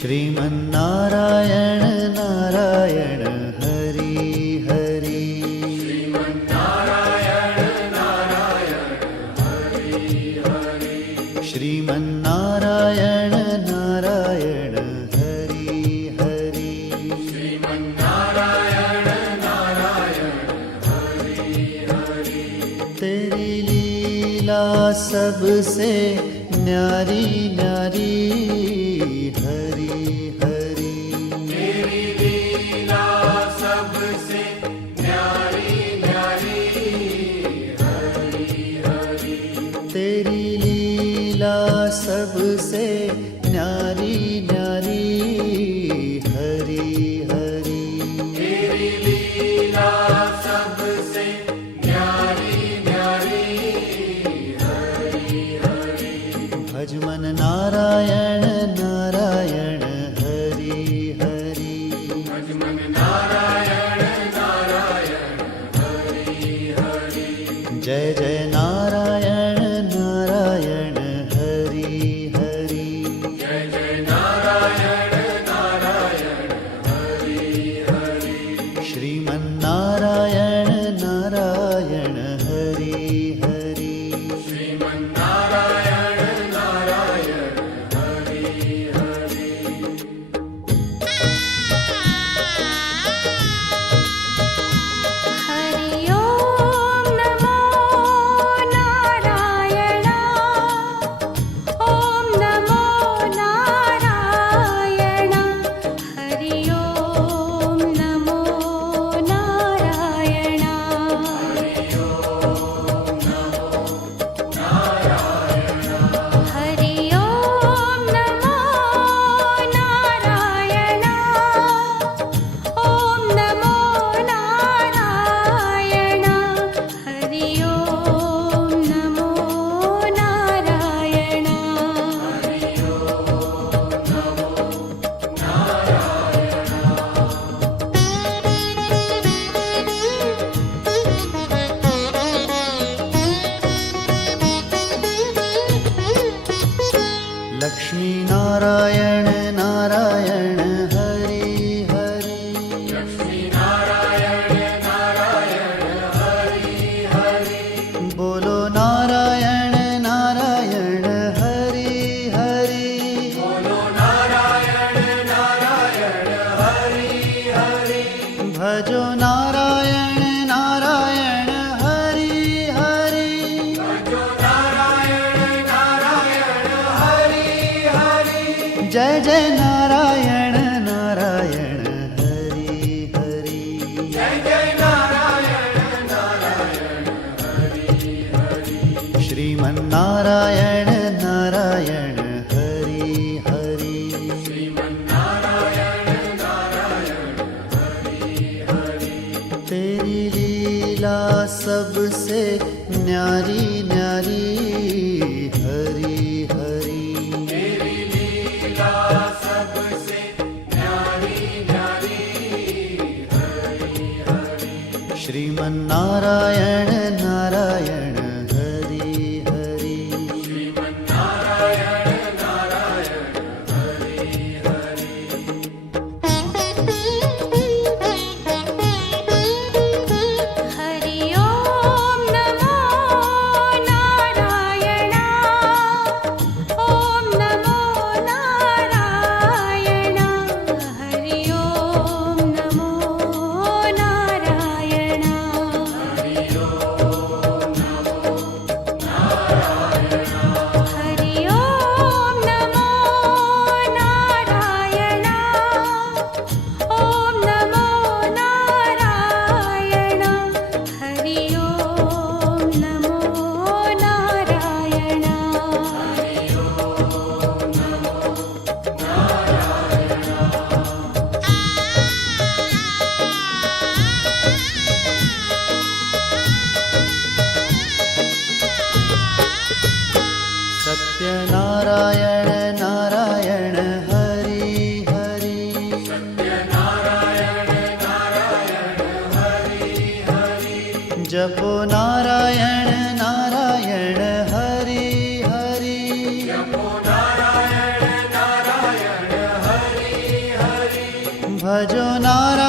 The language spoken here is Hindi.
श्रीमन्नारायण नारायण हरि हरि। श्रीमन्नारायण नारायण हरि हरि। श्रीमन्नारायण नारायण हरि हरि। श्रीमन्नारायण नारायण हरि हरि। तेरी लीला सबसे न्यारी न्यारी हरि हरि। तेरी लीला सबसे न्यारी न्यारी हरि हरि। तेरी लीला सबसे न्यारी न्यारी हरि हरि। तेरी लीला सबसे न्यारी न्यारी हरि हरि। भज मन नारायण नारायण हरि हरि। भज मन नारायण नारायण हरि हरि। जय जय नारायण नारायण हरि हरि। जय जय नारायण नारायण हरि हरि। श्रीमन्नारायण नारायण हरि हरि। श्रीमन्नारायण नारायण हरि हरि। हरि ओम नमो नारायण। ओम नमो नारायण। हरि ओम नमो नारायण। हरि ओम नमो नारायण। ओम नमो नारायण। हरि ओम नमो नारायण। लक्ष्मी नारायण नारायण हरि हरि। लक्ष्मी नारायण नारायण हरि हरि। बोलो नारायण नारायण हरि हरि। बोलो नारायण नारायण हरि हरि। भजो नारायण नारायण हरि हरि। भजो नारायण नारायण हरि हरि। जय जय नारायण नारायण हरि हरि। जय जय नारायण नारायण हरि हरि। श्रीमन्नारायण नारायण हरि हरि। श्रीमन्नारायण नारायण हरि हरि। तेरी लीला सबसे न्यारी न्यारी हरि हरि। तेरी लीला सबसे न्यारी न्यारी हरि हरि। श्रीमन्नारायण नारायण हरि हरि। श्रीमन्नारायण नारायण हरि हरि। हरि ओम नमो नारायण। ओम नमो नारायण। हरि ओम नमो नारायण। हरि ओम नमो भजो नारायण